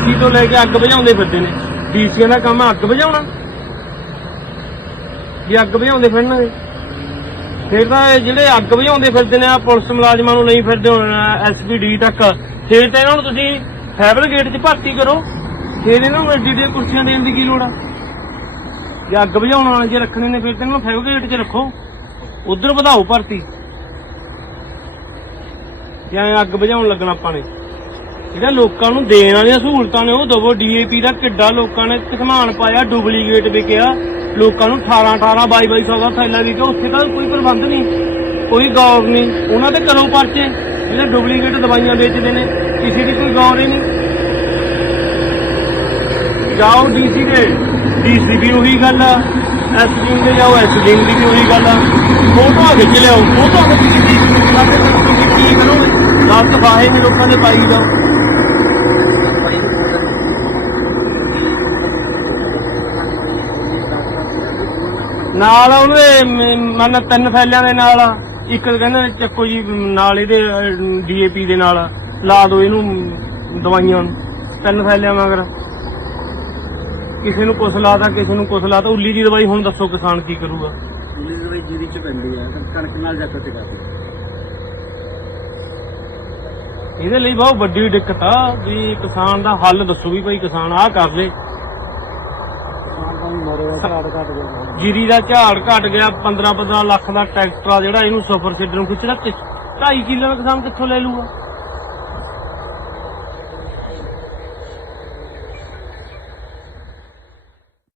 DC ਤੋਂ ਲੈ ਕੇ ਅੱਗ ਬੁਝਾਉਂਦੇ ਫਿਰਦੇ ਨੇ। ਡੀਸੀਆਂ ਦਾ ਕੰਮ ਆ, ਅੱਗ ਬੁਝਾਉਣਾ। ਜੇ ਅੱਗ ਬੁਝਾਉਂਦੇ ਫਿਰਨਗੇ। ਫਿਰ ਤਾਂ ਜਿਹੜੇ ਅੱਗ ਬੁਝਾਉਂਦੇ ਫਿਰਦੇ ਨੇ ਆ ਪੁਲਿਸ ਮੁਲਾਜ਼ਮਾਂ ਨੂੰ ਨਹੀਂ ਫਿਰਦੇ ਹੁਣ ਐਸਪੀਡੀ ਤੱਕ। ਫਿਰ ਤਾਂ ਇਹਨਾਂ ਨੂੰ ਤੁਸੀਂ ਫਾਇਰ ਗੇਟ 'ਚ ਭਰਤੀ ਕਰੋ। ਫਿਰ ਇਹਨਾਂ ਨੂੰ ਐਡੀ ਦੀਆਂ ਕੁਰਸੀਆਂ ਦੇਣ ਦੀ ਕੀ ਲੋੜ ਆ? ਜੇ ਅੱਗ ਬੁਝਾਉਣ ਵਾਲੇ ਜੇ ਰੱਖਣੇ ਨੇ, ਫਿਰ ਤਾਂ ਇਹਨਾਂ ਨੂੰ ਫਾਇਰ ਗੇਟ 'ਚ ਰੱਖੋ। ਉਧਰ ਵਧਾਓ ਭਰਤੀ। ਜਾਂ ਅੱਗ ਬੁਝਾਉਣ ਲੱਗਣਾ ਆਪਾਂ ਨੇ। ਜਿਹੜਾ ਲੋਕਾਂ ਨੂੰ ਦੇਣ ਵਾਲੀਆਂ ਸਹੂਲਤਾਂ ਨੇ, ਉਹ ਦਵੋ ਡੀਏਪੀ ਦਾ ਕਿੱਡਾ ਲੋਕਾਂ ਨੇ ਸਮਾਨ ਪਾਇਆ, ਡੁਪਲੀਕੇਟ ਵਿਕਿਆ। ਲੋਕਾਂ ਨੂੰ 18 18 22 2200 ਦਾ ਥੈਲਾ ਵਿਕਿਆ, ਉੱਥੇ ਤਾਂ ਕੋਈ ਪ੍ਰਬੰਧ ਨਹੀਂ, ਕੋਈ ਗੌਰ ਨਹੀਂ। ਉਹਨਾਂ ਦੇ ਘਰੋਂ ਪਰਚੇ, ਜਿਹੜੇ ਡੁਪਲੀਕੇਟ ਦਵਾਈਆਂ ਵੇਚਦੇ ਨੇ, ਕਿਸੇ ਦੀ ਕੋਈ ਗੌਰ ਹੀ ਨਹੀਂ। ਜਾਓ ਡੀਸੀ ਦੇ, ਡੀਸੀ ਵੀ ਉਹੀ ਗੱਲ ਆ ਐਸਪੀ ਦੇ ਜਾਓ ਐਸਪੀ ਦੀ ਵੀ ਉਹੀ ਗੱਲ ਆ। ਫੋਟੋ ਖਿੱਚ ਲਿਆਓ ਫੋਟੋ ਖਿੱਚ ਕੇ ਕੀ ਕਰੋਗੇ? ਦਸ ਬਾਹੇ ਨੇ ਲੋਕਾਂ ਦੇ ਪਾਈ ਜਾਓ। ਨਾਲ ਉਹਦੇ ਮਨ ਤਿੰਨ ਫੈਲਿਆਂ ਦੇ ਨਾਲ ਇੱਕ ਕਹਿੰਦੇ ਨੇ ਚੱਕੋ ਜੀ ਨਾਲ ਇਹਦੇ ਡੀਏਪੀ ਦੇ ਨਾਲ ਲਾ ਦਿਓ ਇਹਨੂੰ ਦਵਾਈਆਂ ਨੂੰ ਤਿੰਨ ਫੈਲਿਆਂ ਮਗਰ। ਕਿਸੇ ਨੂੰ ਕੁਛ ਲਾਤਾ ਕਿਸੇ ਨੂੰ ਕੁਛ ਲਾਤਾ ਉੱਲੀ ਦੀ ਦਵਾਈ ਹੁਣ ਦੱਸੋ ਕਿਸਾਨ ਕੀ ਕਰੂਗਾ। ਦੇ ਜੀਰੀ ਚ ਪੈਂਦੀ ਹੈ ਕਣਕ ਨਾਲ ਜਾ ਕੇ ਕਰਦੇ। ਇਹਦੇ ਲਈ ਬਹੁਤ ਵੱਡੀ ਦਿੱਕਤ ਆ ਵੀ ਕਿਸਾਨ ਦਾ ਹੱਲ ਦੱਸੋ ਵੀ ਭਾਈ ਕਿਸਾਨ ਆਹ ਕਰ ਲੇ। ਜੀਰੀ ਦਾ ਝਾੜ ਘਟ ਗਿਆ 15 15 ਲੱਖ ਦਾ ਟਰੈਕਟਰ ਆ ਜਿਹੜਾ, ਇਹਨੂੰ ਸਫਰ ਛੱਡਣ ਨੂੰ ਖਿੱਚਣਾ 2.5 ਕਿਲੋ ਦਾ ਕਿਸਾਨ ਕਿੱਥੋਂ ਲੈ ਲੂਗਾ?